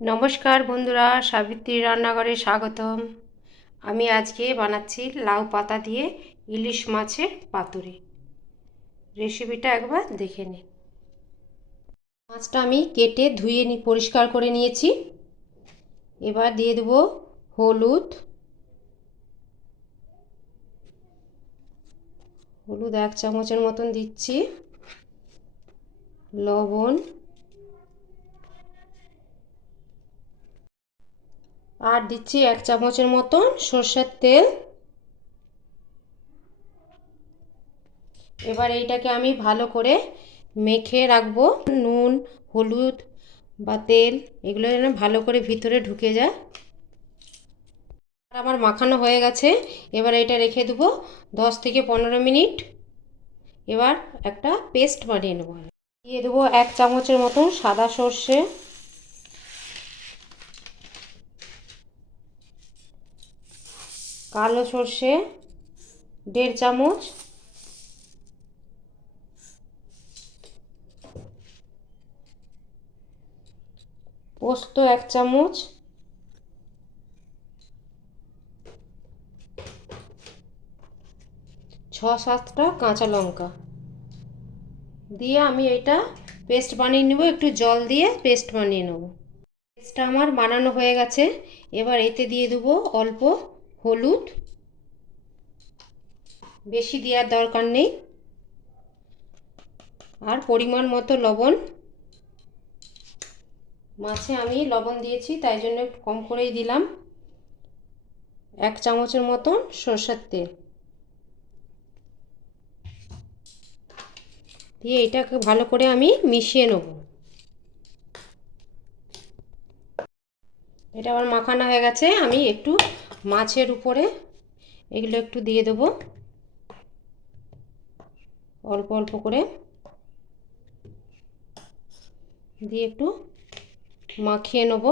নমস্কার বন্ধুরা, সাবিত্রী রান্নাঘরে স্বাগতম। আমি আজকে বানাচ্ছি লাউ পাতা দিয়ে ইলিশ মাছের পাতুরি। রেসিপিটা একবার দেখে নিন। মাছটা আমি কেটে ধুয়ে পরিষ্কার করে নিয়েছি। এবার দিয়ে দেব হলুদ হলুদ 1 চামচের মতন দিচ্ছি, লবণ আর দিচ্ছি 1 চামচের মতন সরষের তেল। এবার এইটাকে আমি ভালো করে মেখে রাখবো। নুন, হলুদ বা তেল এগুলো যেন ভালো করে ভিতরে ঢুকে যায়। আমার মাখানো হয়ে গেছে। এবার এটা রেখে দেবো 10 থেকে 15 মিনিট। এবার একটা পেস্ট বানিয়ে নেবো। দিয়ে দেবো 1 চামচের মতন সাদা সর্ষে, কালো সর্ষে 1.5 চামচ, পোস্ত 1 চামচ, ছ-সাতটা কাঁচা লঙ্কা দিয়ে আমি এটা পেস্ট বানিয়ে নেব। একটু জল দিয়ে পেস্ট বানিয়ে নেব। পেস্টটা আমার বানানো হয়ে গেছে। এবার এতে দিয়ে দেবো অল্প হলুদ, বেশি দেওয়ার দরকার নেই, আর পরিমাণ মতো লবণ। মাছে আমি লবণ দিয়েছি তাই জন্য একটু কম করেই দিলাম। 1 চামচের মতন সরষের তেল দিয়ে এটাকে ভালো করে আমি মিশিয়ে নেব। এটা আমার মাখানো হয়ে গেছে। আমি একটু মাছের উপরে এগুলো একটু দিয়ে দেব, অল্প অল্প করে দিয়ে একটু মাখিয়ে নেব।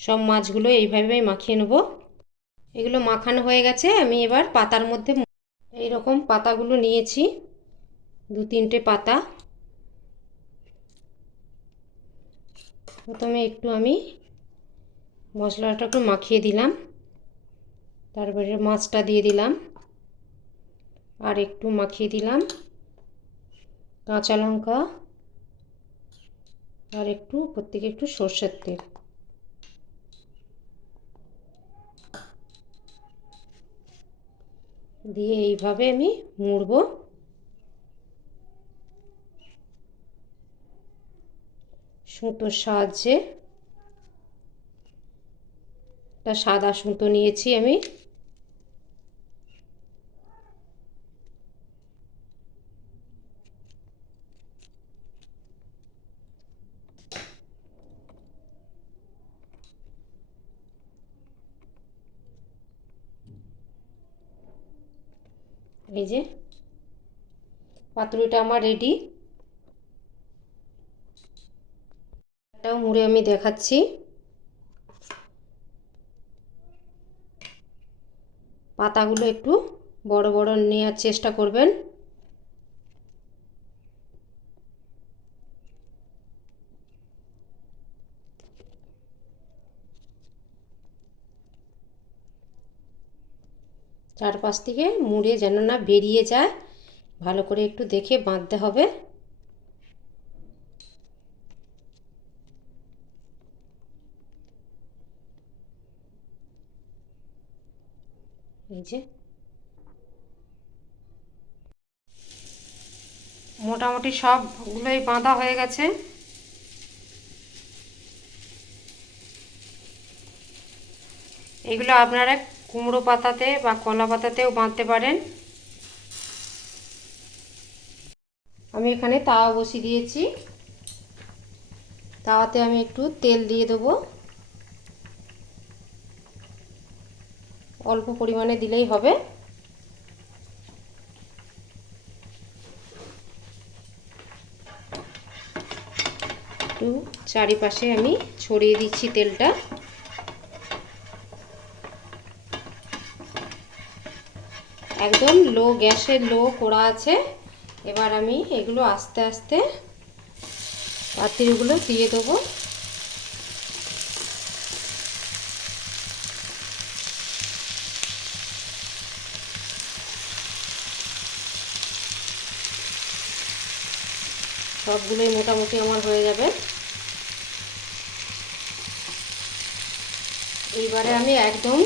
সব মাছগুলো এইভাবেই মাখিয়ে নেব। এগুলো মাখানো হয়ে গেছে। আমি এবার পাতার মধ্যে এই রকম পাতাগুলো নিয়েছি, 2-3টে পাতা। প্রথমে একটু আমি মশলাটা একটু মাখিয়ে দিলাম, তারপরে মাছটা দিয়ে দিলাম, আর একটু মাখিয়ে দিলাম কাঁচা লঙ্কা, আর একটু উপর থেকে একটু সরষের তেল দিয়ে এইভাবে আমি মুড়ব। সুতোর সাহায্যে একটা সাদা সুতো নিয়েছি আমি। এই যে পাতুরিটা আমার রেডি। এটাও মুড়ে আমি দেখাচ্ছি। পাতাগুলো একটু বড় বড় নেওয়ার চেষ্টা করবেন। চারপাশ থেকে মুড়ে যেন না বেরিয়ে যায়, ভালো করে একটু দেখে বাঁধতে হবে। এই যে মোটামুটি সবগুলোই বাঁধা হয়ে গেছে। এগুলো আপনারা কুমড়ো পাতাতে বা কলা পাতাতেও বাঁধতে পারেন। আমি এখানে তাওয়া বসিয়ে দিয়েছি। তাওয়াতে আমি একটু তেল দিয়ে দেবো, অল্প পরিমাণে দিলেই হবে। একটু চারিপাশে আমি ছড়িয়ে দিচ্ছি তেলটা। একদম লো গ্যাসে লো করা আছে, এবার আমি এগুলো আস্তে আস্তে পাতিগুলো দিয়ে দেবো। সবগুলোই মোটামুটি আমার হয়ে যাবে। এইবারে আমি একদম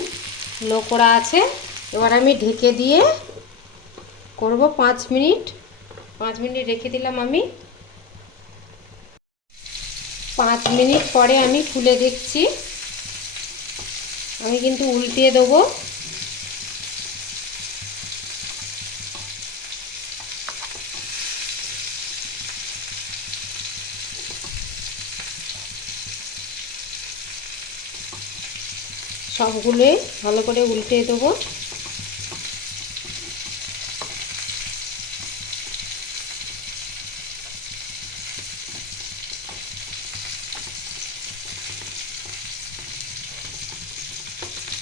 লো করা আছে, এবার আমি ঢেকে দিয়ে করব 5 মিনিট। 5 মিনিট রেখে দিলাম আমি। 5 মিনিট পরে আমি খুলে দেখছি। আমি কিন্তু উল্টিয়ে দেবো। সবগুলোই ভালো করে উল্টে দেবো।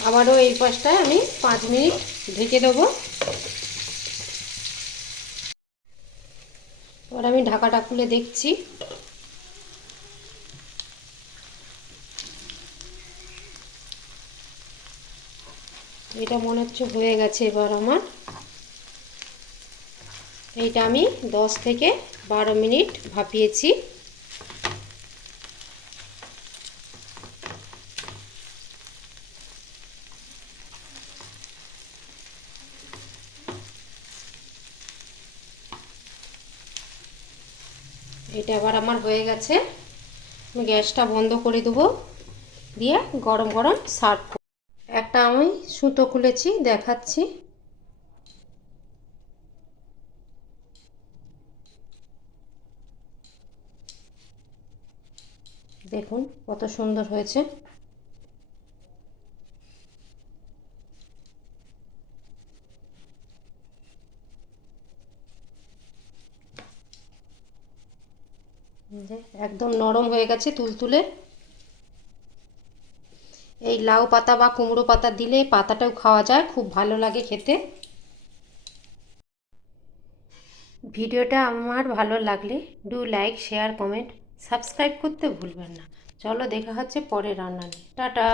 আবারও এই পাশটায় আমি 5 মিনিট ঢেকে দেবো। এবার আমি ঢাকাটা খুলে দেখছি। এটা মনে হচ্ছে হয়ে গেছে। এবার আমার এইটা আমি 10 থেকে 12 মিনিট ভাপিয়েছি। এটা আবার আমার হয়ে গেছে। আমি গ্যাসটা বন্ধ করে দেবো, দিয়ে গরম গরম সার্ভ করব। একটা আমি সুতো খুলেছি, দেখাচ্ছি। দেখুন কত সুন্দর হয়েছে। একদম নরম হয়ে গেছে, তুলতুলে। এই লাউ পাতা বা কুমড়ো পাতা দিলে পাতাটাও খাওয়া যায়, খুব ভালো লাগে খেতে। ভিডিওটা আমার ভালো লাগলে do like, share, comment, subscribe করতে ভুলবেন না। চলো দেখা হচ্ছে পরের রান্না নিয়ে। টাটা।